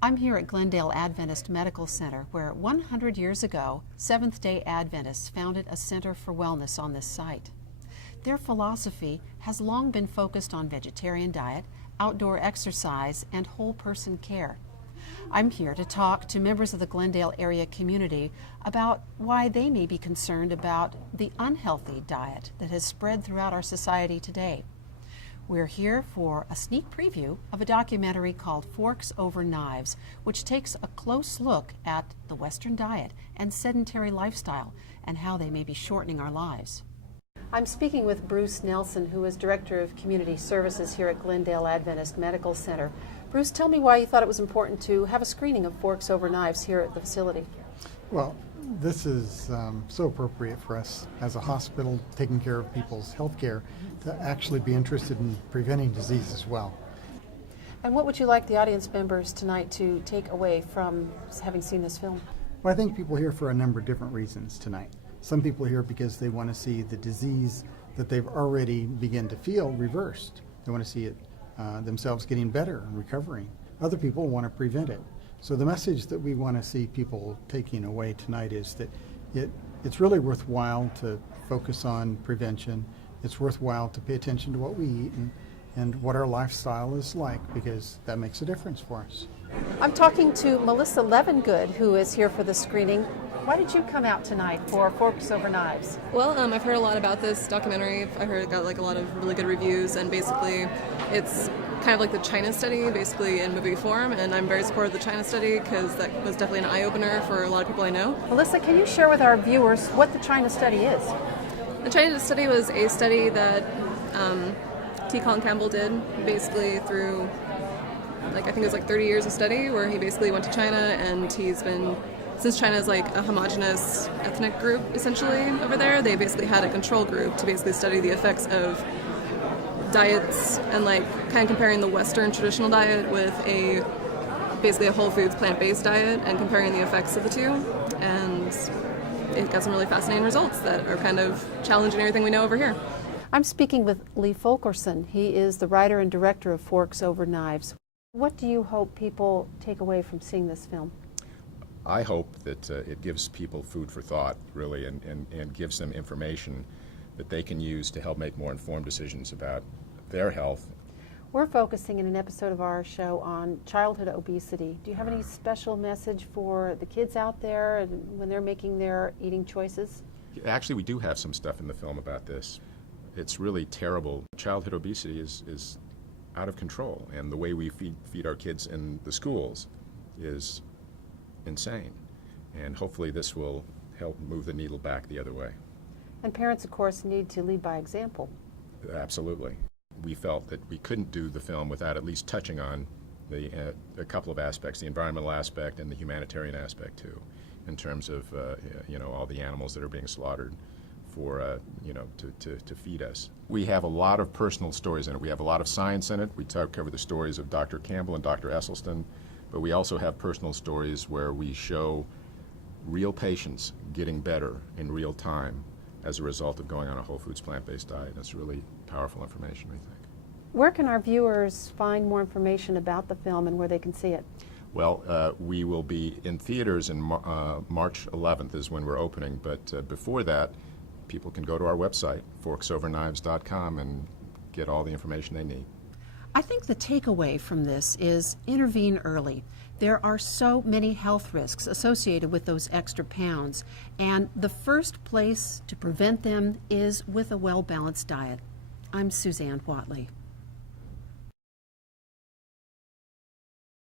I'm here at Glendale Adventist Medical Center, where 100 years ago, Seventh-day Adventists founded a center for wellness on this site. Their philosophy has long been focused on vegetarian diet, outdoor exercise, and whole-person care. I'm here to talk to members of the Glendale area community about why they may be concerned about the unhealthy diet that has spread throughout our society today. We're here for a sneak preview of a documentary called Forks Over Knives, which takes a close look at the Western diet and sedentary lifestyle and how they may be shortening our lives. I'm speaking with Bruce Nelson, who is Director of Community Services here at Glendale Adventist Medical Center. Bruce, tell me why you thought it was important to have a screening of Forks Over Knives here at the facility. Well, this is so appropriate for us as a hospital taking care of people's health care to actually be interested in preventing disease as well. And what would you like the audience members tonight to take away from having seen this film? Well, I think people are here for a number of different reasons tonight. Some people are here because they want to see the disease that they've already begun to feel reversed. They want to see it themselves getting better and recovering. Other people want to prevent it. So the message that we want to see people taking away tonight is that it's really worthwhile to focus on prevention. It's worthwhile to pay attention to what we eat and what our lifestyle is like, because that makes a difference for us. I'm talking to Melissa Levengood, who is here for the screening. Why did you come out tonight for Forks Over Knives? Well, I've heard a lot about this documentary. I heard it got a lot of really good reviews, and basically it's kind of like the China study, basically in movie form, and I'm very supportive of the China study because that was definitely an eye-opener for a lot of people I know. Melissa, can you share with our viewers what the China study is? The China study was a study that T. Colin Campbell did, basically through, I think it was 30 years of study, where he basically went to China, and he's been, since China is a homogenous ethnic group essentially over there, they basically had a control group to basically study the effects of diets and kind of comparing the Western traditional diet with basically a whole foods plant-based diet and comparing the effects of the two, and it got some really fascinating results that are kind of challenging everything we know over here. I'm speaking with Lee Fulkerson. He is the writer and director of Forks Over Knives. What do you hope people take away from seeing this film? I hope that it gives people food for thought, really, and gives them information that they can use to help make more informed decisions about their health. We're focusing in an episode of our show on childhood obesity. Do you have any special message for the kids out there when they're making their eating choices? Actually, we do have some stuff in the film about this. It's really terrible. Childhood obesity is out of control, and the way we feed our kids in the schools is insane. And hopefully this will help move the needle back the other way. And parents, of course, need to lead by example. Absolutely. We felt that we couldn't do the film without at least touching on a couple of aspects, the environmental aspect and the humanitarian aspect too, in terms of all the animals that are being slaughtered for to feed us. We have a lot of personal stories in it. We have a lot of science in it. We cover the stories of Dr. Campbell and Dr. Esselstyn, but we also have personal stories where we show real patients getting better in real time as a result of going on a whole foods plant-based diet. It's really powerful information, we think. Where can our viewers find more information about the film and where they can see it? Well, we will be in theaters in March 11th is when we're opening, but before that, people can go to our website, forksoverknives.com, and get all the information they need. I think the takeaway from this is intervene early. There are so many health risks associated with those extra pounds, and the first place to prevent them is with a well-balanced diet. I'm Suzanne Whatley.